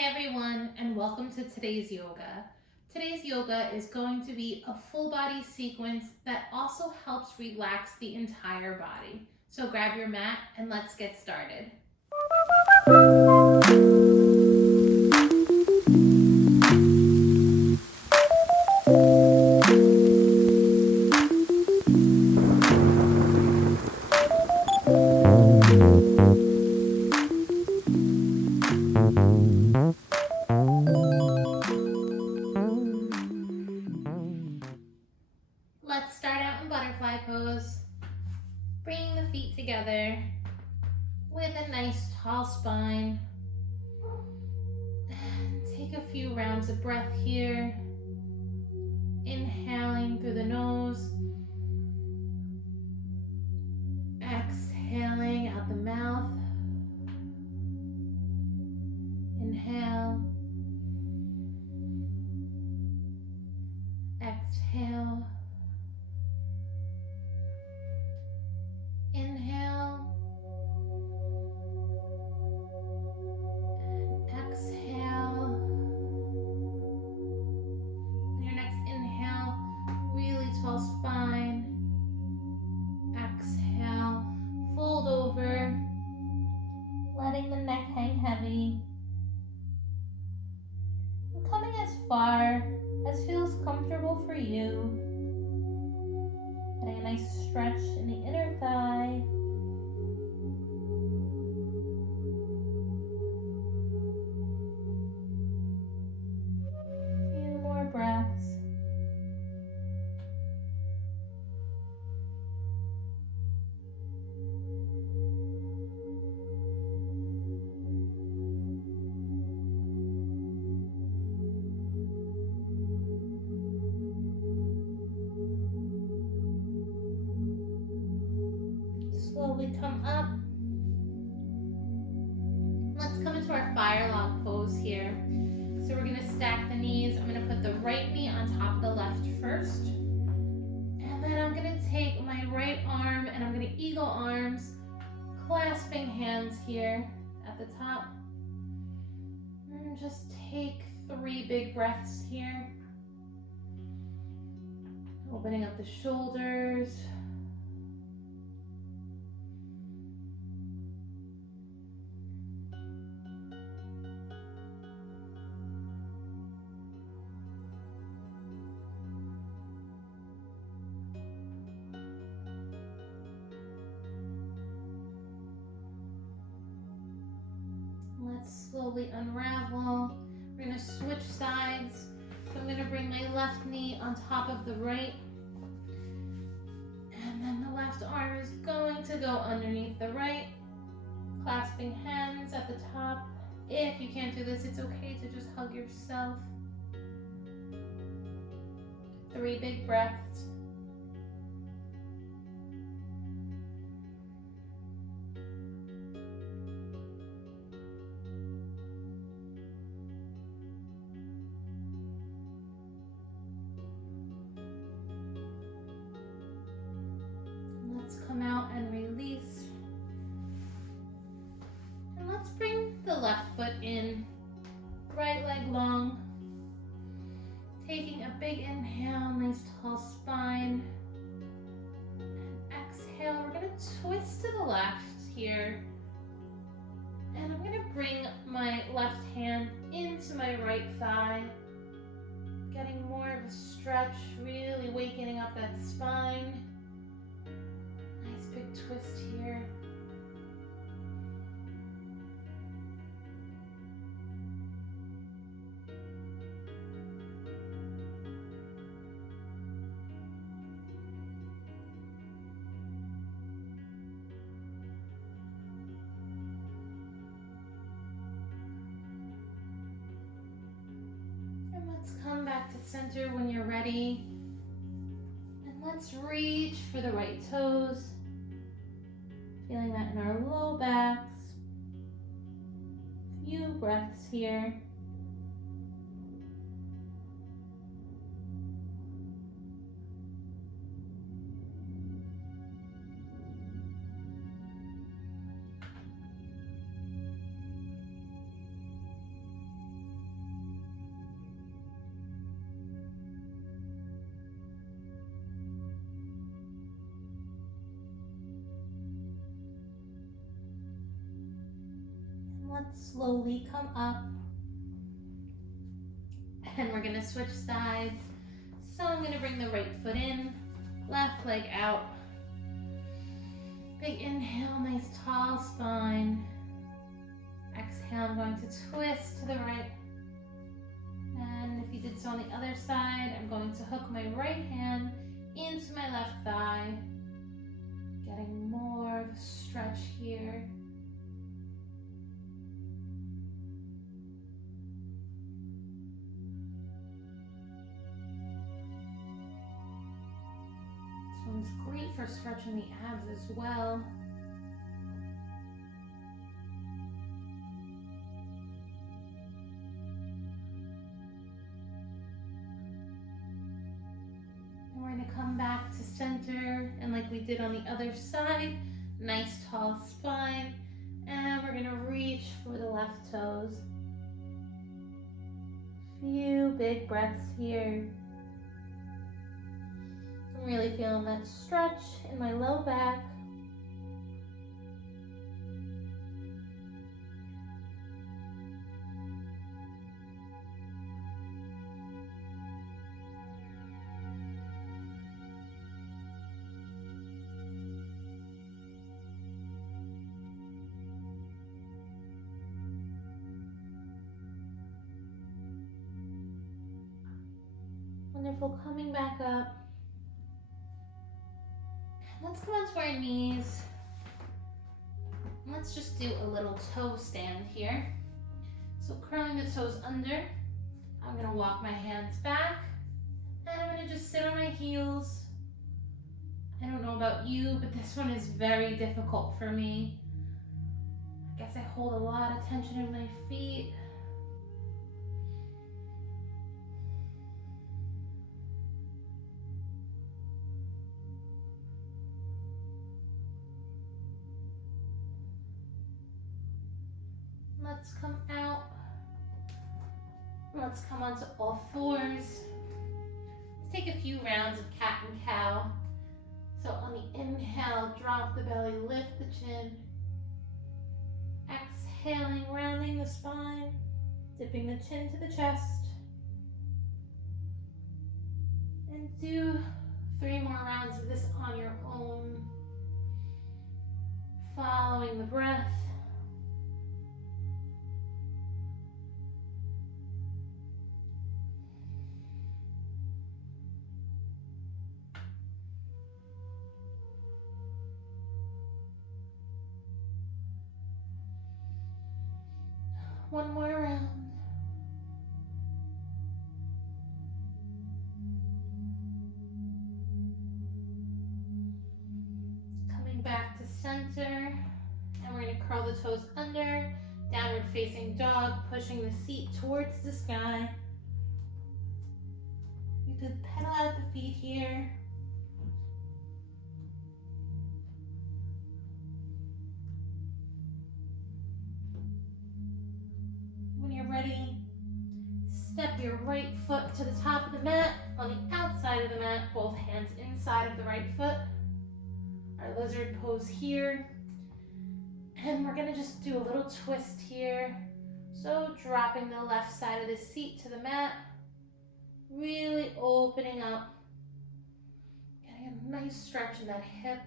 Hi everyone, and welcome to today's yoga. Today's yoga is going to be a full body sequence that also helps relax the entire body. So grab your mat and let's get started. Let's start out in butterfly pose, bringing the feet together with a nice tall spine. Take a few rounds of breath here, inhaling through the nose, exhaling out the mouth. Inhale, exhale, inhale, and exhale. On your next inhale, really tall spine. Exhale, fold over, letting the neck hang heavy. And coming as far as feels comfortable for you. Getting a nice stretch in the inner thigh. A few more breaths. Slowly come up. Let's come into our fire log pose here. So we're gonna stack the knees. I'm gonna put the right knee on top of the left first. And then I'm gonna take my right arm and I'm gonna eagle arms, clasping hands here at the top. And just take 3 big breaths here. Opening up the shoulders. Let's slowly unravel. We're gonna switch sides. So I'm gonna bring my left knee on top of the right. And then the left arm is going to go underneath the right. Clasping hands at the top. If you can't do this, it's okay to just hug yourself. 3 big breaths. Let's come out and release. And let's bring the left foot in, right leg long. Taking a big inhale, nice tall spine. And exhale, we're gonna twist to the left here. And I'm gonna bring my left hand into my right thigh. Getting more of a stretch, really wakening up that spine. Nice big twist here. And let's come back to center when you're ready. And let's reach for the right toes. Feeling that in our low backs. Few breaths here. let's slowly come up. And we're gonna switch sides. So I'm gonna bring the right foot in, left leg out. Big inhale, nice tall spine. Exhale, I'm going to twist to the right. And if you did so on the other side, I'm going to hook my right hand into my left thigh. Getting more of a stretch here. This one's great for stretching the abs as well. And we're going to come back to center, and like we did on the other side, nice tall spine, and we're going to reach for the left toes. Few big breaths here. I'm really feeling that stretch in my low back. Wonderful, coming back up. Let's come onto our knees. Let's just do a little toe stand here. So curling the toes under, I'm gonna walk my hands back, and I'm gonna just sit on my heels. I don't know about you, but this one is very difficult for me. I guess I hold a lot of tension in my feet. Let's come out. Let's come onto all fours. Let's take a few rounds of cat and cow. So on the inhale, drop the belly, lift the chin. Exhaling, rounding the spine, dipping the chin to the chest. And do 3 more rounds of this on your own. Following the breath. One more round. Coming back to center, and we're going to curl the toes under, downward facing dog, pushing the seat towards the sky. You could pedal out the feet here. When you're ready, step your right foot to the top of the mat, on the outside of the mat, both hands inside of the right foot. Our lizard pose here. And we're gonna just do a little twist here. So dropping the left side of the seat to the mat, really opening up, getting a nice stretch in that hip.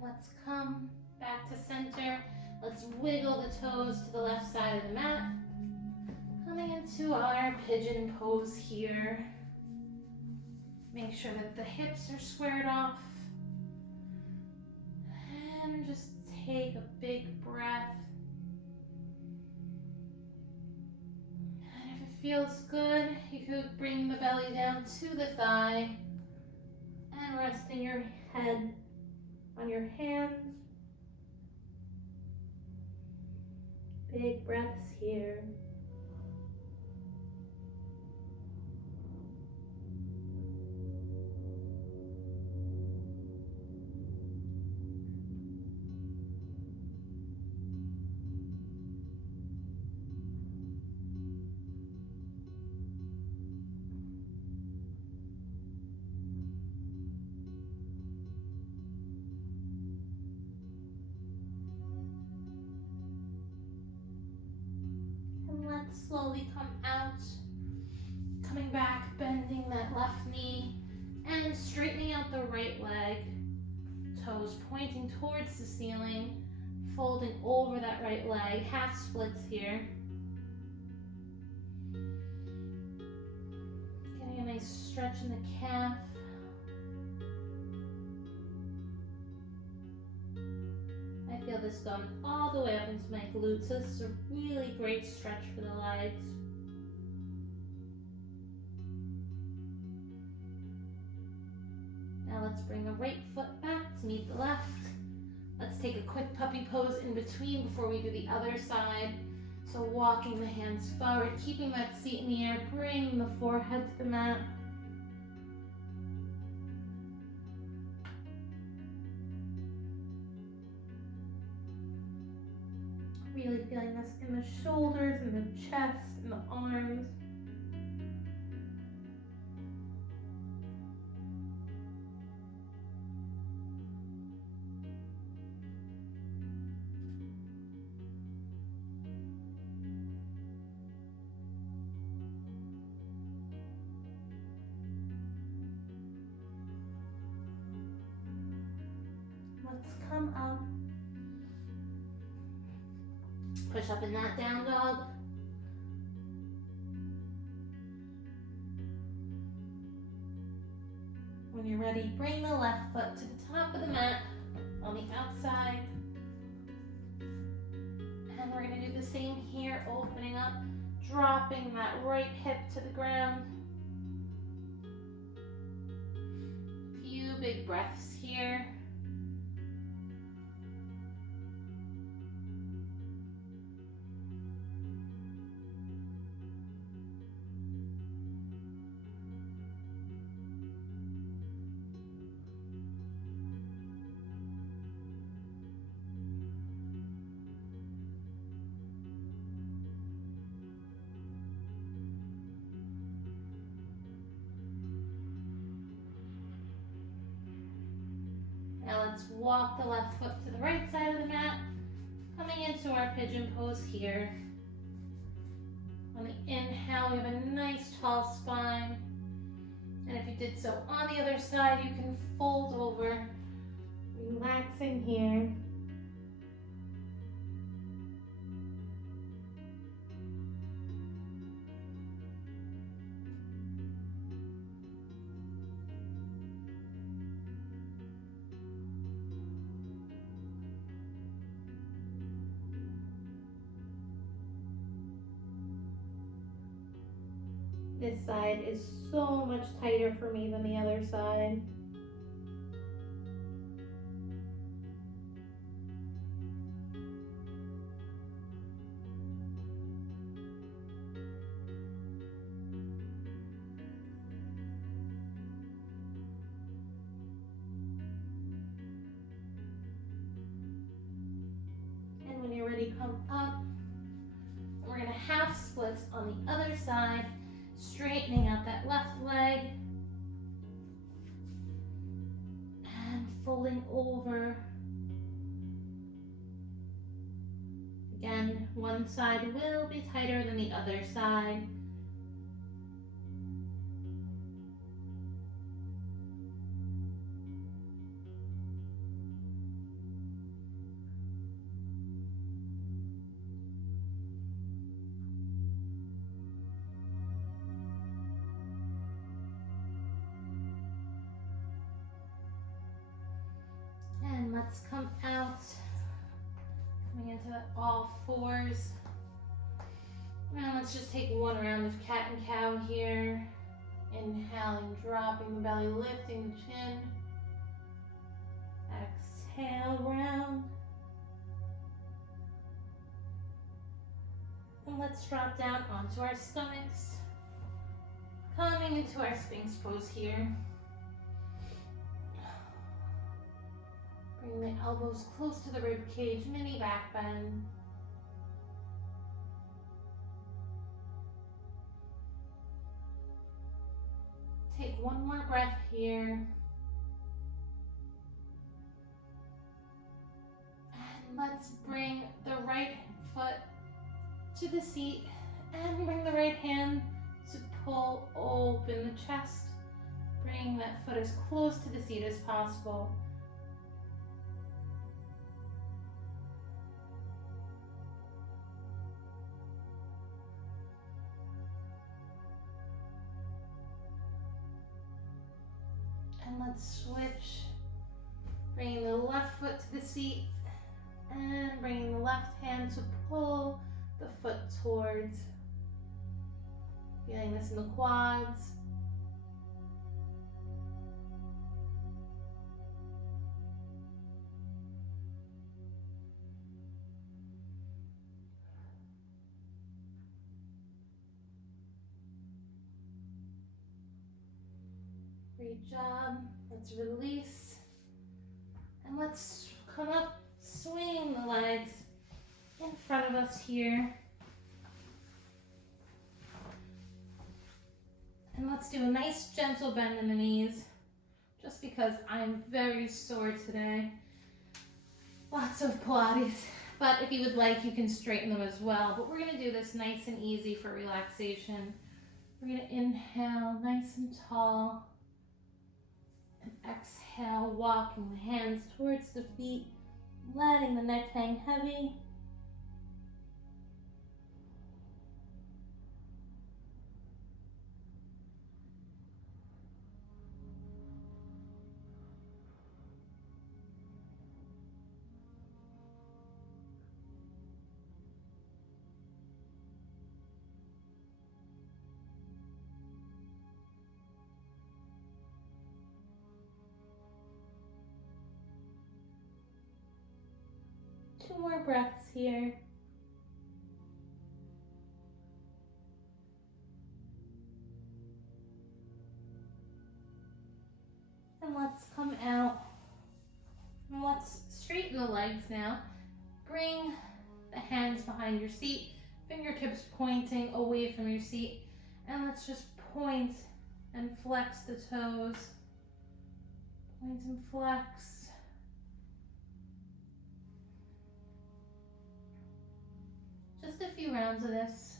Let's come back to center. Let's wiggle the toes to the left side of the mat. Coming into our pigeon pose here. Make sure that the hips are squared off. And just take a big breath. And if it feels good, you could bring the belly down to the thigh and resting your head on your hands. Big breaths here. let's slowly come out. Coming back, bending that left knee, and straightening out the right leg. Toes pointing towards the ceiling, folding over that right leg, half splits here. Getting a nice stretch in the calf. I feel this going all the way up into my glutes. This is a really great stretch for the legs. Now let's bring the right foot back to meet the left. Let's take a quick puppy pose in between before we do the other side. So walking the hands forward, keeping that seat in the air, bring the forehead to the mat. Really feeling this in the shoulders, in the chest, in the arms. Let's come up. Push up in that down dog. When you're ready, bring the left foot to the top of the mat on the outside. And we're going to do the same here, opening up, dropping that right hip to the ground. Few big breaths here. Now let's walk the left foot to the right side of the mat, coming into our pigeon pose here. On the inhale, we have a nice tall spine. And if you did so on the other side, you can fold over, relaxing here. This side is so much tighter for me than the other side. And when you're ready, come up. We're gonna half splits on the other side. Straightening out that left leg and folding over. Again, one side will be tighter than the other side. And let's come out, coming into all fours. And let's just take one round of cat and cow here. Inhaling, dropping the belly, lifting the chin. Exhale, round. And let's drop down onto our stomachs. Coming into our Sphinx pose here. Bring the elbows close to the rib cage, mini back bend. Take one more breath here. And let's bring the right foot to the seat And bring the right hand to pull open the chest. Bring that foot as close to the seat as possible. And let's switch. Bringing the left foot to the seat and bringing the left hand to pull the foot towards. Feeling this in the quads. Great job. Let's release. And let's come up, swinging the legs in front of us here. And let's do a nice gentle bend in the knees, just because I'm very sore today. Lots of Pilates, but if you would like, you can straighten them as well. But we're gonna do this nice and easy for relaxation. We're gonna inhale nice and tall, and exhale, walking the hands towards the feet, letting the neck hang heavy. Two more breaths here. And let's come out. And let's straighten the legs now. Bring the hands behind your seat, fingertips pointing away from your seat. And let's just point and flex the toes. Point and flex. Just a few rounds of this.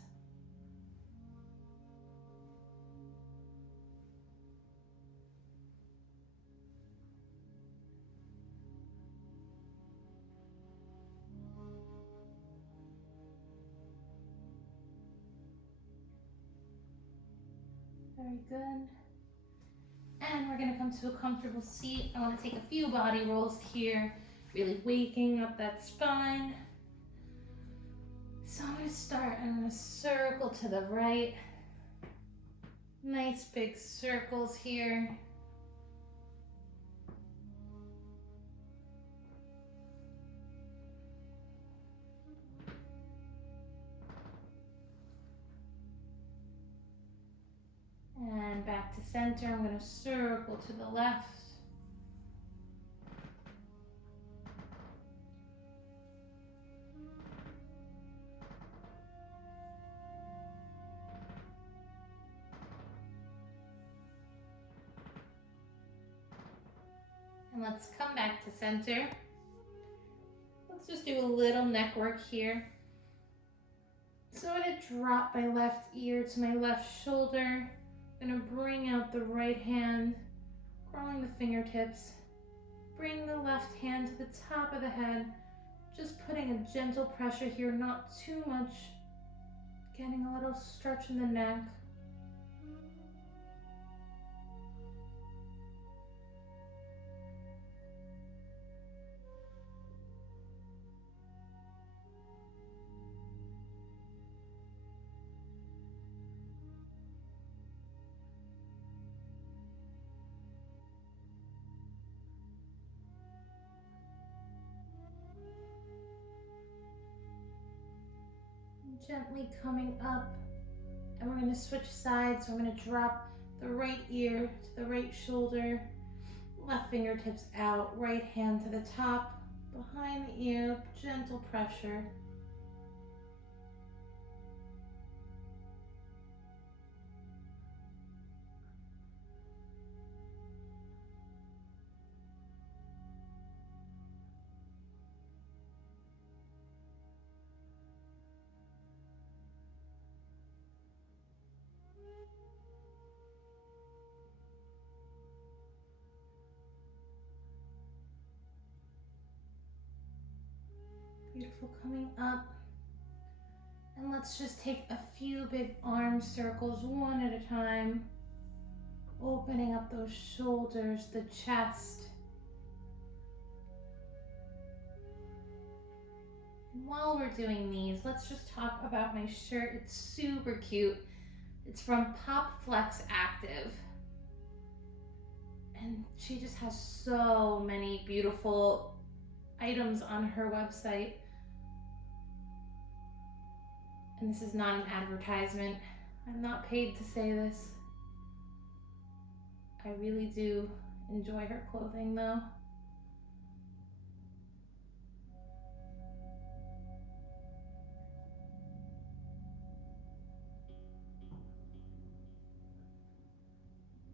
Very good. And we're gonna come to a comfortable seat. I wanna take a few body rolls here, really waking up that spine. So I'm gonna start, I'm gonna circle to the right. Nice big circles here. And back to center, I'm gonna circle to the left. And let's come back to center. Let's just do a little neck work here. So I'm gonna drop my left ear to my left shoulder. I'm gonna bring out the right hand, crawling the fingertips. Bring the left hand to the top of the head. Just putting a gentle pressure here, not too much. Getting a little stretch in the neck. Gently coming up, and we're going to switch sides. So I'm going to drop the right ear to the right shoulder, left fingertips out, right hand to the top, behind the ear, gentle pressure. Beautiful, coming up. And let's just take a few big arm circles one at a time. Opening up those shoulders, the chest. And while we're doing these, let's just talk about my shirt. It's super cute. It's from Pop Flex Active. And she just has so many beautiful items on her website. And this is not an advertisement. I'm not paid to say this. I really do enjoy her clothing though.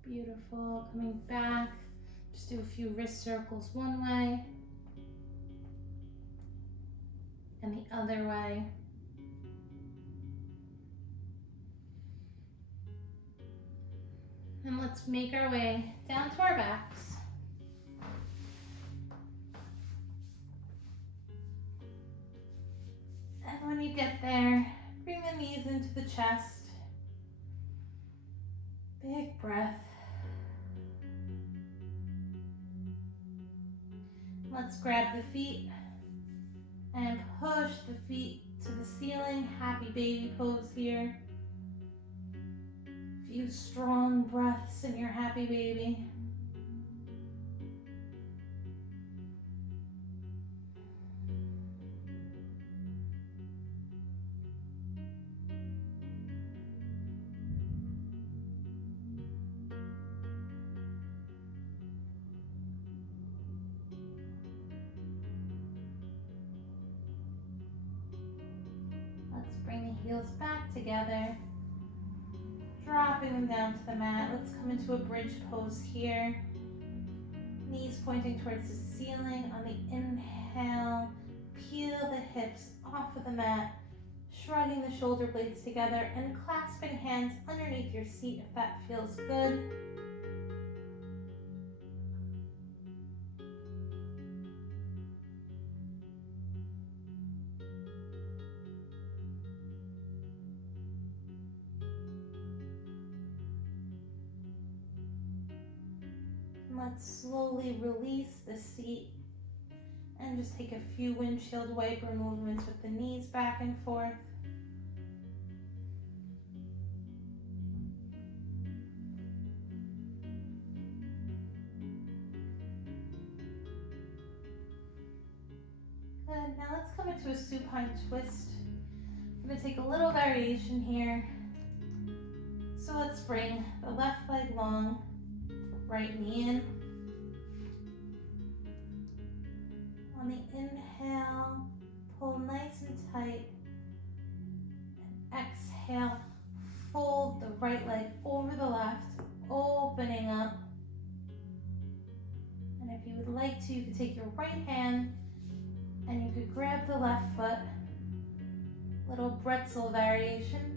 Beautiful, coming back. Just do a few wrist circles one way and the other way. And let's make our way down to our backs. And when you get there, bring the knees into the chest. Big breath. Let's grab the feet and push the feet to the ceiling. Happy baby pose here. Few strong breaths in your happy baby. Let's bring the heels back together. Dropping them down to the mat. Let's come into a bridge pose here. Knees pointing towards the ceiling. On the inhale, peel the hips off of the mat, shrugging the shoulder blades together and clasping hands underneath your seat if that feels good. Let's slowly release the seat and just take a few windshield wiper movements with the knees back and forth. Good, now let's come into a supine twist. I'm going to take a little variation here. So let's bring the left leg long, right knee in. On the inhale, pull nice and tight. And exhale, fold the right leg over the left, opening up. And if you would like to, you could take your right hand and you could grab the left foot. Little pretzel variation.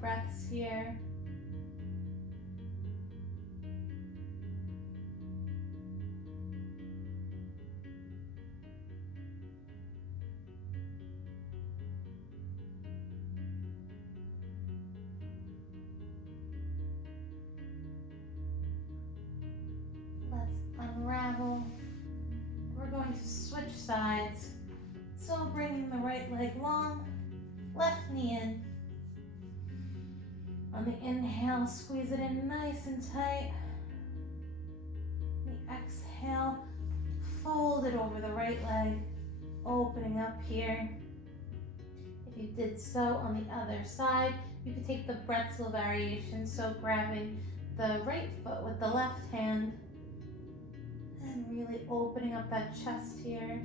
Breaths here. Let's unravel. We're going to switch sides. So bringing the right leg long, left knee in. On the inhale, squeeze it in nice and tight. The exhale, fold it over the right leg, opening up here. If you did so on the other side, you could take the pretzel variation, so grabbing the right foot with the left hand and really opening up that chest here.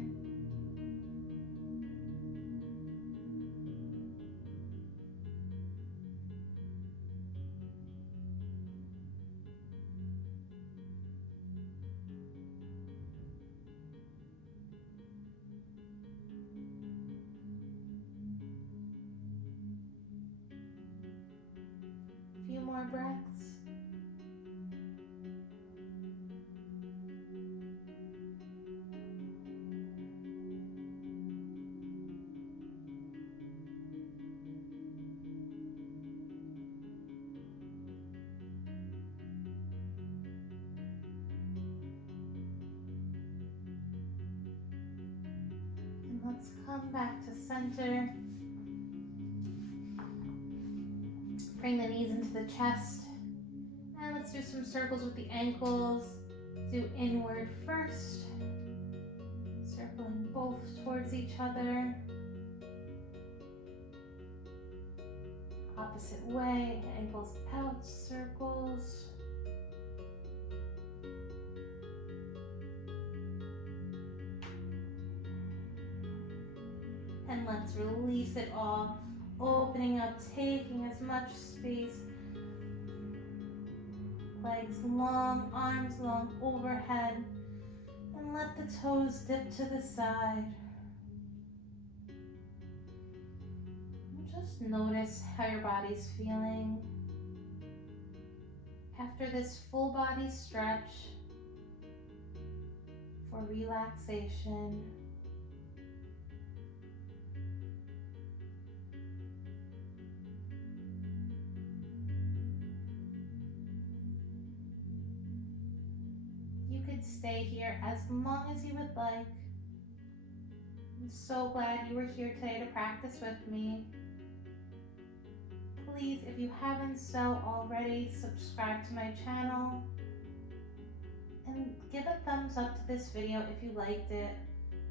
Come back to center. Bring the knees into the chest. And let's do some circles with the ankles. Do inward first. Circling both towards each other. Opposite way, ankles out, circles. And let's release it all, opening up, taking as much space. Legs long, arms long overhead. And let the toes dip to the side. Just notice how your body's feeling. After this full body stretch for relaxation, you could stay here as long as you would like. I'm so glad you were here today to practice with me. Please, if you haven't so already, subscribe to my channel and give a thumbs up to this video if you liked it.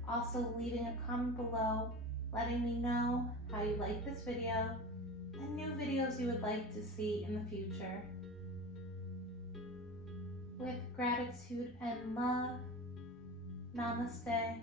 Also, leaving a comment below letting me know how you like this video and new videos you would like to see in the future. With gratitude and love, namaste.